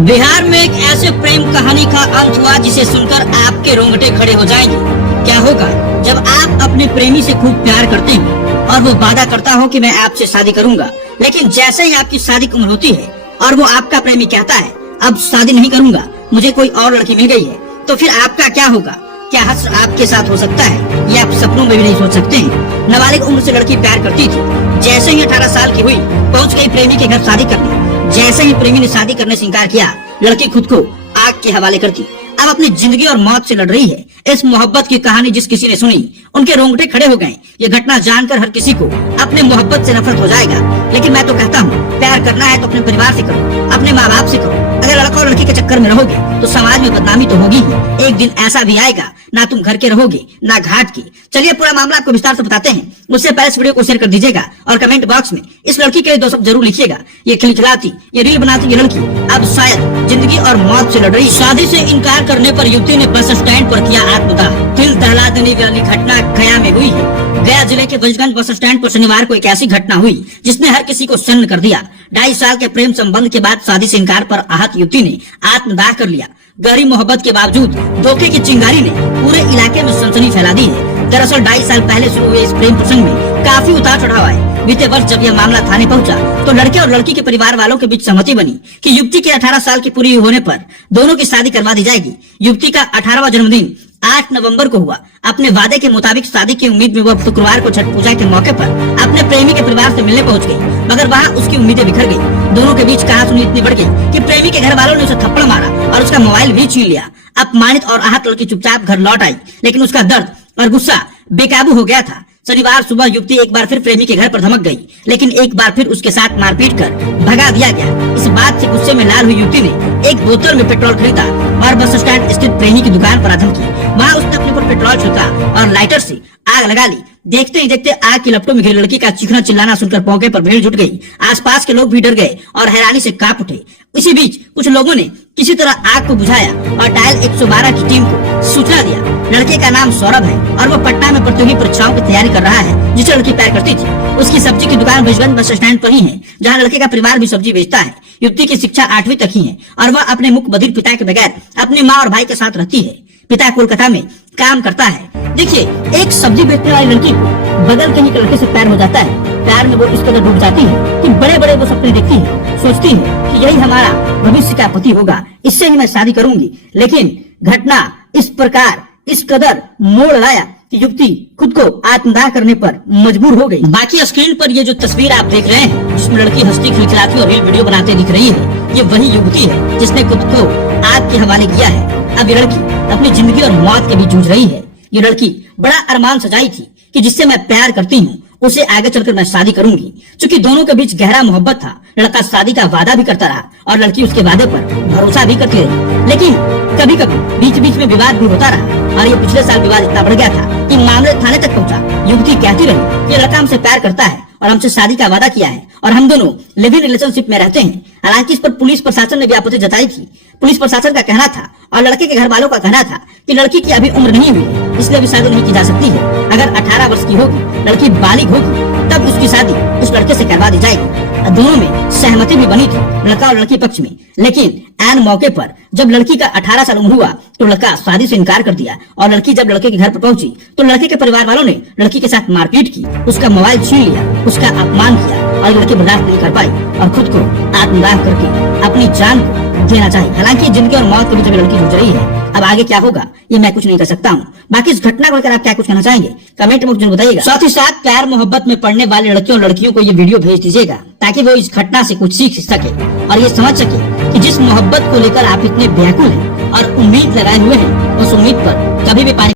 बिहार में एक ऐसे प्रेम कहानी का अंत हुआ जिसे सुनकर आपके रोंगटे खड़े हो जाएंगे। क्या होगा जब आप अपने प्रेमी से खूब प्यार करते हैं और वो वादा करता हो कि मैं आपसे शादी करूंगा, लेकिन जैसे ही आपकी शादी की उम्र होती है और वो आपका प्रेमी कहता है अब शादी नहीं करूंगा, मुझे कोई और लड़की मिल गई है, तो फिर आपका क्या होगा? क्या हश्र आपके साथ हो सकता है? ये आप सपनों में भी नहीं सोच सकते हैं। नाबालिग उम्र से लड़की प्यार करती थी, जैसे ही 18 साल की हुई पहुंच गई प्रेमी के घर शादी करने। जैसे ही प्रेमी ने शादी करने से इनकार किया, लड़की खुद को आग के हवाले करती। अब अपनी जिंदगी और मौत से लड़ रही है। इस मोहब्बत की कहानी जिस किसी ने सुनी, उनके रोंगटे खड़े हो गए। ये घटना जानकर हर किसी को अपने मोहब्बत से नफरत हो जाएगा। लेकिन मैं तो कहता हूँ, प्यार करना है तो अपने परिवार से करो, अपने माँ बाप से करो। अगर लड़का और लड़की के चक्कर में रहोगे तो समाज में बदनामी तो होगी ही। एक दिन ऐसा भी आएगा, ना तुम घर के रहोगे ना घाट की। चलिए पूरा मामला आपको विस्तार से बताते हैं। उससे पहले इस वीडियो को शेयर कर दीजिएगा और कमेंट बॉक्स में इस लड़की के लिए 2 शब्द जरूर लिखिएगा। ये खिलखिलाती, ये रील बनाती ये लड़की अब शायद जिंदगी और मौत से लड़ रही। शादी से इनकार करने पर युवती ने बस स्टैंड पर किया आत्मदाह। दिल दहला देने वाली घटना गया में हुई है। गया जिले के बजगंज बस स्टैंड पर शनिवार को एक ऐसी घटना हुई जिसने हर किसी को सन्न कर दिया। 2.5 साल के प्रेम संबंध के बाद शादी से इनकार पर आहत युवती ने आत्मदाह कर लिया। गहरी मोहब्बत के बावजूद धोखे की चिंगारी ने पूरे इलाके में सनसनी फैला दी है। दरअसल 2.5 साल पहले शुरू हुए इस प्रेम प्रसंग में काफी उतार चढ़ाव आए। बीते वर्ष जब यह मामला थाने पहुंचा तो लड़के और लड़की के परिवार वालों के बीच सहमति बनी कि युवती के 18 साल की पूरी होने पर दोनों की शादी करवा दी जाएगी। युवती का 18वां जन्मदिन 8 नवंबर को हुआ। अपने वादे के मुताबिक शादी की उम्मीद में वह शुक्रवार को छठ पूजा के मौके पर अपने प्रेमी के परिवार से मिलने पहुंच गई, मगर वहां उसकी उम्मीदें बिखर गई। दोनों के बीच कहासुनी इतनी बढ़ गई कि प्रेमी के घर वालों ने उसे थप्पड़ मारा और उसका मोबाइल भी छीन लिया। अपमानित और आहत लड़की चुपचाप घर लौट आई, लेकिन उसका दर्द और गुस्सा बेकाबू हो गया था। शनिवार सुबह युवती एक बार फिर प्रेमी के घर पर धमक गई, लेकिन एक बार फिर उसके साथ मारपीट कर भगा दिया गया। इस बात से गुस्से में लाल हुई युवती ने एक बोतल में पेट्रोल खरीदा और बस स्टैंड स्थित प्रेमी की दुकान पर आधम की। वहाँ उसने अपने पर पेट्रोल छिड़का और लाइटर से आग लगा ली। देखते ही देखते आग की लपटों में घिरी लड़की का चीखना चिल्लाना सुनकर मौके पर भीड़ जुट गई। आसपास के लोग भी डर गए और हैरानी से कांप उठे। इसी बीच कुछ लोगों ने किसी तरह आग को बुझाया और डायल 112 की टीम को सूचना दिया। लड़के का नाम सौरभ है और वो पटना में प्रतियोगी परीक्षाओं की तैयारी कर रहा है, जिसे लड़की प्यार करती थी। उसकी सब्जी की दुकान बजगंज बस स्टैंड पर ही है, जहाँ लड़के का परिवार भी सब्जी बेचता है। युवती की शिक्षा 8वीं तक ही है और वह अपने मुख बधिर पिता के बगैर अपनी माँ और भाई के साथ रहती है। पिता कोलकाता में काम करता है। देखिए, एक सब्जी बेचने वाली लड़की को बगल के ही लड़के से प्यार हो जाता है। प्यार में वो इस कदर डूब जाती है कि बड़े बड़े वो सपने देखती है, सोचती है कि यही हमारा भविष्य का पति होगा, इससे ही मैं शादी करूंगी। लेकिन घटना इस प्रकार इस कदर मोड़ लाया कि युवती खुद को आत्मदाह करने पर मजबूर हो गई। बाकी स्क्रीन पर ये जो तस्वीर आप देख रहे हैं, जिसमें लड़की हंसती खिलखिलाती और रील वीडियो बनाते दिख रही है, ये वही युवती है जिसने खुद को आग के हवाले किया है। अब ये लड़की अपनी जिंदगी और मौत के बीच जूझ रही है। ये लड़की बड़ा अरमान सजाई थी कि जिससे मैं प्यार करती हूँ उसे आगे चलकर मैं शादी करूंगी। चूंकि दोनों के बीच गहरा मोहब्बत था, लड़का शादी का वादा भी करता रहा और लड़की उसके वादे पर भरोसा भी करती रही। लेकिन कभी कभी बीच बीच में विवाद भी होता रहा और ये पिछले साल विवाद इतना बढ़ गया था कि मामले थाने तक पहुंचा। युवती कहती रही कि लड़का हमसे प्यार करता है और हमसे शादी का वादा किया है और हम दोनों लिव इन रिलेशनशिप में रहते हैं। हालांकि इस पर पुलिस प्रशासन ने भी आपत्ति जताई थी। पुलिस प्रशासन का कहना था और लड़के के घर वालों का कहना था कि लड़की की अभी उम्र नहीं हुई है, इसलिए अभी शादी नहीं की जा सकती है। अगर 18 वर्ष की होगी, लड़की बालिग होगी, तब उसकी शादी उस लड़के से करवा दी जाएगी। दोनों में सहमति भी बनी थी, लड़का और लड़की पक्ष में। लेकिन ऐन मौके पर जब लड़की का 18 साल उम्र हुआ तो लड़का शादी से इनकार कर दिया और लड़की जब लड़के के घर पर पहुंची तो लड़के के परिवार वालों ने लड़की के साथ मारपीट की, उसका मोबाइल छीन लिया, उसका अपमान किया और लड़की बर्दाश्त नहीं कर पाई और खुद को आत्मदाह करके अपनी जान को देना चाहिए। हालांकि जिंदगी और मौत के बीच में लड़की जूझ रही है। अब आगे क्या होगा ये मैं कुछ नहीं कर सकता हूँ। बाकी इस घटना को लेकर आप क्या कुछ कहना चाहेंगे कमेंट में जरूर बताइएगा। साथ ही साथ प्यार मोहब्बत में पड़ने वाले लड़कियों और लड़कियों को ये वीडियो भेज दीजिएगा ताकि वो इस घटना से कुछ सीख सके और ये समझ सके कि जिस मोहब्बत को लेकर आप इतने व्याकुल हैं और उम्मीद लगाए हुए हैं, उस उम्मीद पर कभी भी पानी